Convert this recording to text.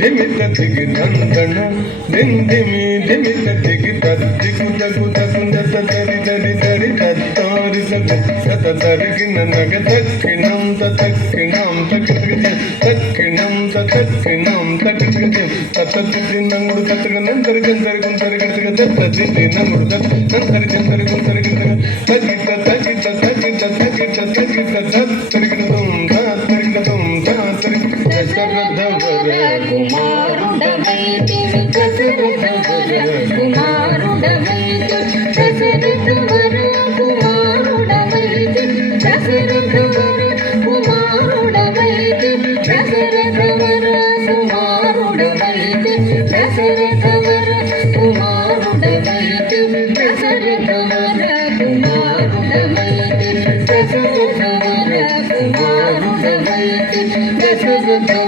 దిమితతికి దందన దిందిమి దిమితతికి తద్దికు తగు తగుంద తరి తరి తరి తత్తారి తత తరిగిన నగ తక్కిణం తక్కిణం తక్కిణం తక్కిణం తత్తి నంగుడు తత్తగ నంతరి గంతరి గుంతరి గడిగ తత్తి నంగుడు నంతరి గంతరి గుంతరి గడిగ తగిట తగిట తగిట తగిట తగిట తరిగిడదం తరిగిడదం తరి దశరథవర కుమారుడవైతి దశరథవర కుమారుడవైతి దశరథవర కుమారుడవైతి దశరథవర కుమారుడవైతి దశరథవర కుమారుడవైతి దశరథవర కుమారుడవైతి దశరథవర కుమారుడవైతి దశరథవర కుమారుడవైతి దశరథ